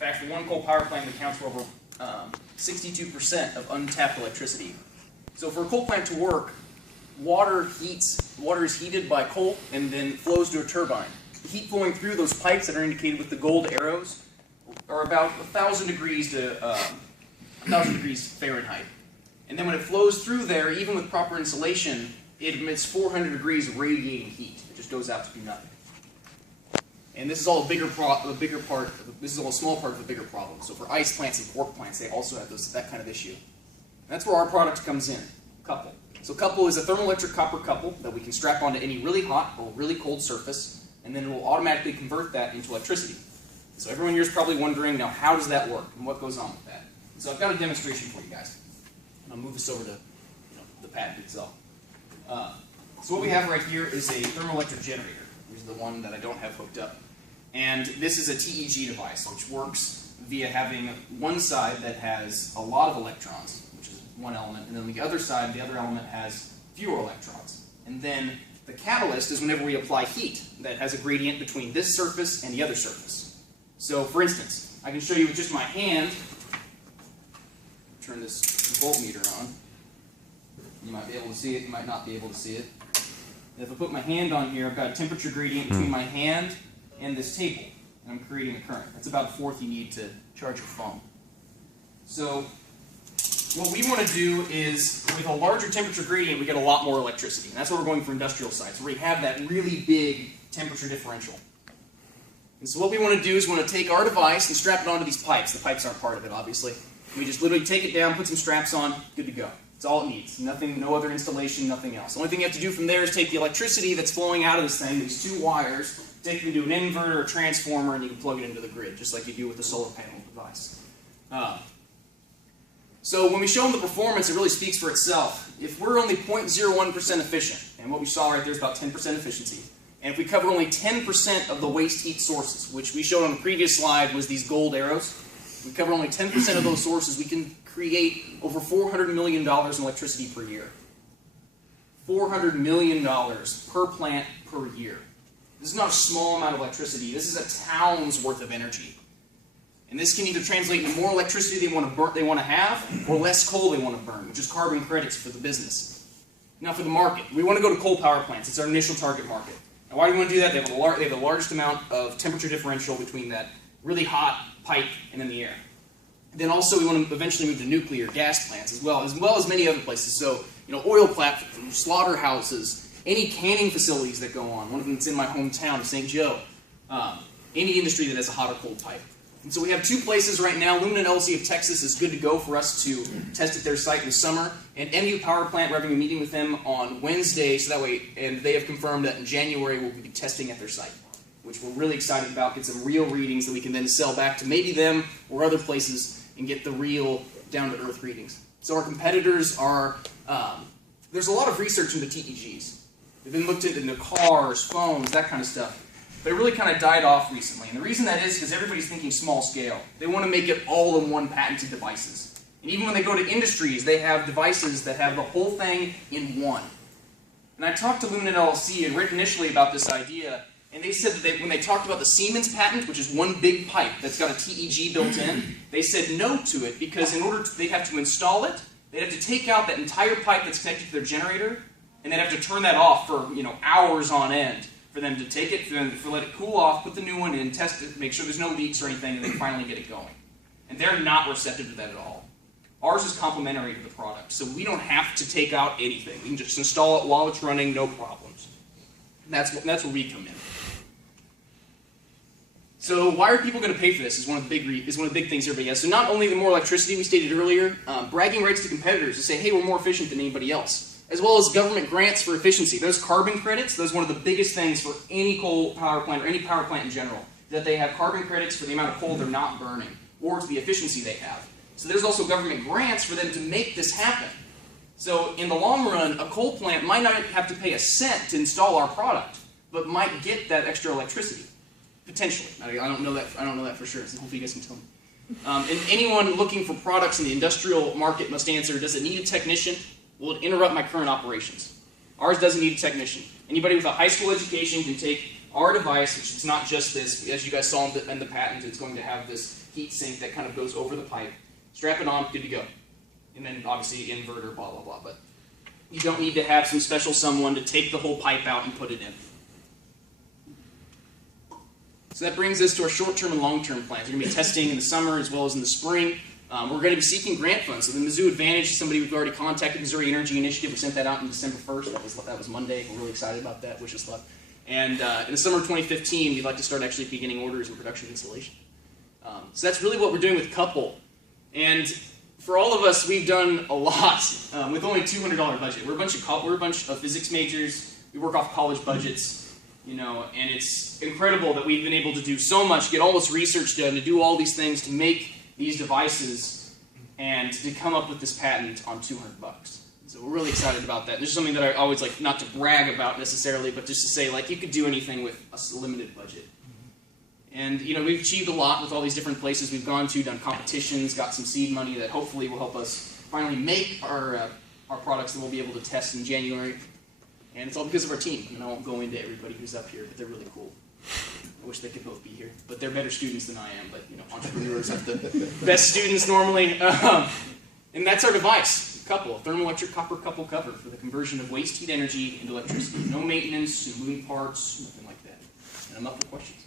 fact, for one coal power plant, it accounts for over 62% of untapped electricity. So for a coal plant to work, water is heated by coal and then flows to a turbine. The heat flowing through those pipes that are indicated with the gold arrows are about 1,000 degrees to 1,000 degrees Fahrenheit. And then when it flows through there, even with proper insulation, it emits 400 degrees of radiating heat. It just goes out to do nothing. And this is all this is all a small part of the bigger problem. So for ice plants and pork plants, they also have that kind of issue. And that's where our product comes in, CuPL. So CuPL is a thermoelectric copper couple that we can strap onto any really hot or really cold surface, and then it will automatically convert that into electricity. So everyone here is probably wondering, now how does that work, and what goes on with that? So I've got a demonstration for you guys. I'll move this over to the patent itself. So what we have right here is a thermoelectric generator. This is the one that I don't have hooked up. And this is a TEG device, which works via having one side that has a lot of electrons, which is one element, and then the other side, the other element has fewer electrons. And then the catalyst is whenever we apply heat that has a gradient between this surface and the other surface. So for instance, I can show you with just my hand, turn this voltmeter on. You might be able to see it, you might not be able to see it. And if I put my hand on here, I've got a temperature gradient between my hand and this table, and I'm creating a current. That's about a fourth you need to charge your phone. So what we want to do is, with a larger temperature gradient, we get a lot more electricity. And that's what we're going for industrial sites, where we have that really big temperature differential. And so what we want to do is we want to take our device and strap it onto these pipes. The pipes aren't part of it, obviously. We just literally take it down, put some straps on, good to go. That's all it needs. Nothing, no other installation, nothing else. The only thing you have to do from there is take the electricity that's flowing out of this thing, these two wires, take them to an inverter or transformer, and you can plug it into the grid, just like you do with the solar panel device. So when we show them the performance, it really speaks for itself. If we're only 0.01% efficient, and what we saw right there is about 10% efficiency, and if we cover only 10% of the waste heat sources, which we showed on the previous slide was these gold arrows, we cover only 10% of those sources, we can create over $400 million in electricity per year. $400 million per plant per year. This is not a small amount of electricity. This is a town's worth of energy. And this can either translate into more electricity they want to have, or less coal they want to burn, which is carbon credits for the business. Now for the market, we want to go to coal power plants. It's our initial target market. Now why do we want to do that? They have the largest amount of temperature differential between that really hot pipe and then the air. Then also we want to eventually move to nuclear gas plants as well as many other places. So, oil platforms, slaughterhouses, any canning facilities that go on. One of them that's in my hometown of St. Joe. Any industry that has a hot or cold pipe. And so we have two places right now. Lumina LLC of Texas is good to go for us to test at their site in the summer. And MU Power Plant, we're having a meeting with them on Wednesday, so that way, and they have confirmed that in January we'll be testing at their site, which we're really excited about, get some real readings that we can then sell back to maybe them or other places and get the real down-to-earth readings. So our competitors are, there's a lot of research into TEGs. They've been looked into cars, phones, that kind of stuff. But it really kind of died off recently. And the reason that is because everybody's thinking small scale. They want to make it all in one patented devices. And even when they go to industries, they have devices that have the whole thing in one. And I talked to Lumina LLC and written initially about this idea, and they said that when they talked about the Siemens patent, which is one big pipe that's got a TEG built in, they said no to it because in order they'd have to install it, they'd have to take out that entire pipe that's connected to their generator, and they'd have to turn that off for hours on end for them to take it, for let it cool off, put the new one in, test it, make sure there's no leaks or anything, and then finally get it going. And they're not receptive to that at all. Ours is complementary to the product, so we don't have to take out anything. We can just install it while it's running, no problems. And that's where we come in. So why are people going to pay for this is one of the big things everybody has. So not only the more electricity we stated earlier, bragging rights to competitors to say, hey, we're more efficient than anybody else. As well as government grants for efficiency. Those carbon credits, those are one of the biggest things for any coal power plant or any power plant in general, that they have carbon credits for the amount of coal they're not burning, or to the efficiency they have. So there's also government grants for them to make this happen. So in the long run, a coal plant might not have to pay a cent to install our product, but might get that extra electricity. Potentially. I don't know that for sure, so hopefully you guys can tell me. And anyone looking for products in the industrial market must answer, does it need a technician? Will it interrupt my current operations? Ours doesn't need a technician. Anybody with a high school education can take our device, which is not just this, as you guys saw in the patent, it's going to have this heat sink that kind of goes over the pipe. Strap it on, good to go. And then obviously inverter, blah, blah, blah. But you don't need to have some special someone to take the whole pipe out and put it in. So that brings us to our short-term and long-term plans. We're going to be testing in the summer as well as in the spring. We're going to be seeking grant funds. So the Mizzou Advantage is somebody we've already contacted, Missouri Energy Initiative. We sent that out on December 1st. That was Monday. We're really excited about that. Wish us luck. And in the summer of 2015, we'd like to start actually beginning orders and production installation. So that's really what we're doing with CuPL. And for all of us, we've done a lot with only a $200 budget. We're a bunch of physics majors. We work off college budgets, you know, and it's incredible that we've been able to do so much, get all this research done, to do all these things, to make these devices, and to come up with this patent on $200. So we're really excited about that. And this is something that I always like, not to brag about necessarily, but just to say, like, you could do anything with a limited budget. And, you know, we've achieved a lot with all these different places we've gone to, done competitions, got some seed money that hopefully will help us finally make our products that we'll be able to test in January. And it's all because of our team. And I won't go into everybody who's up here, but they're really cool. I wish they could both be here. But they're better students than I am. But, you know, entrepreneurs have the best students normally. And that's our device, CuPL, thermoelectric copper couple cover for the conversion of waste heat energy into electricity. No maintenance, no moving parts, nothing like that. And I'm up for questions.